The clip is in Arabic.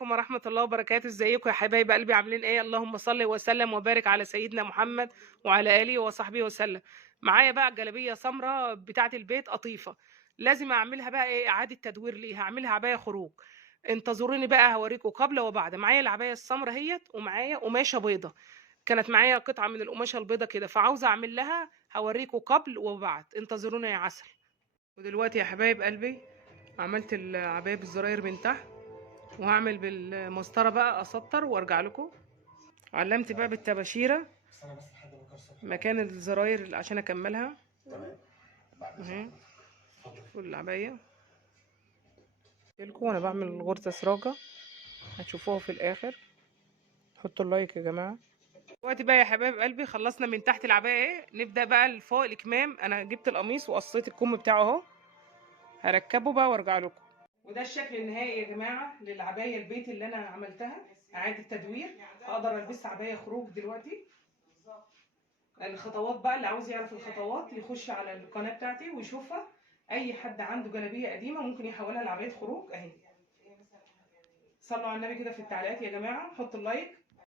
عليكم ورحمة الله وبركاته. ازيكم يا حبايب قلبي؟ عاملين ايه؟ اللهم صل وسلم وبارك على سيدنا محمد وعلى آله وصحبه وسلم. معايا بقى جلابية سمراء بتاعة البيت قطيفة، لازم اعملها بقى ايه؟ اعادة تدوير ليها، اعملها عباية خروج. انتظروني بقى هوريكم قبل وبعد. معايا العباية السمراء هيت، ومعايا قماشة بيضة. كانت معايا قطعة من القماشة البيضة كده، فعاوزة اعمل لها، هوريكم قبل وبعد. انتظرونا يا عسل. ودلوقتي يا حبايب قلبي عملت العباية بالزراير من تحت، وهعمل بالمسطره بقى اسطر وارجع لكم. علمت بقى بالتباشيره مكان الزراير عشان اكملها. اهي والعبايه لكم وانا بعمل الغرزه سراجه، هتشوفوها في الاخر. حطوا اللايك يا جماعه. دلوقتي بقى يا حبايب قلبي خلصنا من تحت العبايه، ايه نبدا بقى فوق الكمام. انا جبت القميص وقصيت الكم بتاعه اهو، هركبه بقى وارجع لكم. وده الشكل النهائي يا جماعه للعبايه البيت اللي انا عملتها اعاده تدوير. اقدر البسها عبايه خروج دلوقتي. الخطوات بقى، اللي عاوز يعرف الخطوات يخش على القناه بتاعتي ويشوفها. اي حد عنده جلابيه قديمه ممكن يحولها لعبايه خروج اهي. صلوا على النبي كده في التعليقات يا جماعه، حطوا اللايك.